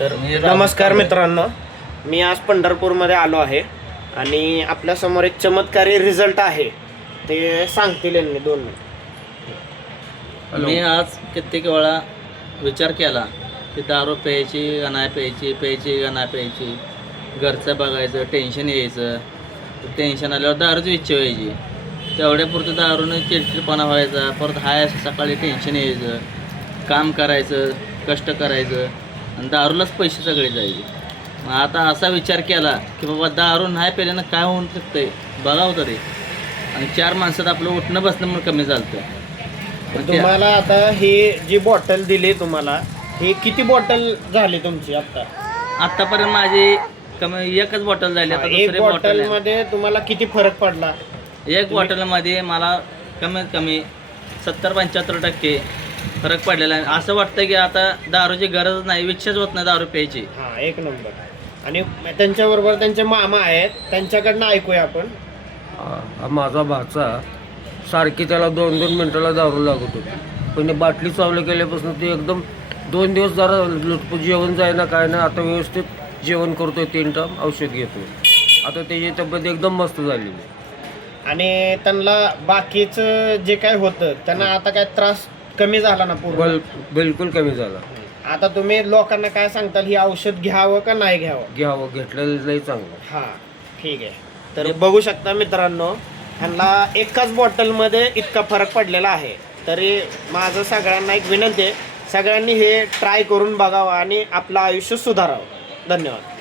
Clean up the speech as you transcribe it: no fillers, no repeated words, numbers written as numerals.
तर नमस्कार मित्रांनो, मी आज पंढरपूरमध्ये आलो आहे आणि आपल्यासमोर एक चमत्कारी रिझल्ट आहे, ते सांगतील यांनी 2 मिनिट. मी आज कित्येक वेळा विचार केला की दारू प्यायची का नाही प्यायची, प्यायची का नाही प्यायची, घरचं बघायचं, टेन्शन यायचं, टेन्शन आल्यावर दारूची इच्छा व्हायची, तेवढ्यापुरतं दारूनं चिडचिडपणा व्हायचा, परत हाय असं सकाळी टेन्शन यायचं, काम करायचं, कष्ट करायचं आणि दारूलाच पैसे सगळे जायचे. मग आता असा विचार केला की बाबा दारू नाही प्यायल्यानं काय होऊन शकतंय बघावं तरी, आणि 4 माणसात आपलं उठणं बसणं म्हणून कमी झालं. तुम्हाला आता ही जी बॉटल दिली तुम्हाला, ही किती बॉटल झाली तुमची आता? आतापर्यंत माझी कमी एकच बॉटल झाली. आता एक दुसरी बॉटल बॉटल मध्ये तुम्हाला किती फरक पडला? एक बॉटलमध्ये मला कमीत कमी 70-75% फरक पडलेला आहे. असं वाटतं की आता दारूची गरज नाही, इच्छाच होत नाही दारू प्यायची. हा, एक नंबर. आणि त्यांच्याबरोबर त्यांचे मामा आहेत, त्यांच्याकडनं ऐकूया आपण. माझा भाचा सारखी त्याला 2-2 मिनिटाला दारू लागत होती, पण बाटली चावलं केल्यापासून ते एकदम 2 दिवस जरा लुटपूट जेवण जायना काय नाही. आता व्यवस्थित जेवण करतोय, 3 टाइम औषध घेतोय. आता त्याची तब्येत एकदम मस्त झालेली. आणि त्यांना बाकीचं जे काय होतं त्यांना आता काय त्रास कमी झाला ना पूर्ण? बिलकुल कमी झाला. आता तुम्ही लोकांना काय सांगताल, ही औषध घ्यावं का नाही घ्यावं? घेतलेलं लई चांगलं. हा, ठीक आहे. तर बघू शकता मित्रांनो, ह्यांना एकाच बॉटलमध्ये इतका फरक पडलेला आहे. तरी माझं सगळ्यांना एक विनंती आहे, सगळ्यांनी हे ट्राय करून बघावं आणि आपलं आयुष्य सुधारावं. धन्यवाद.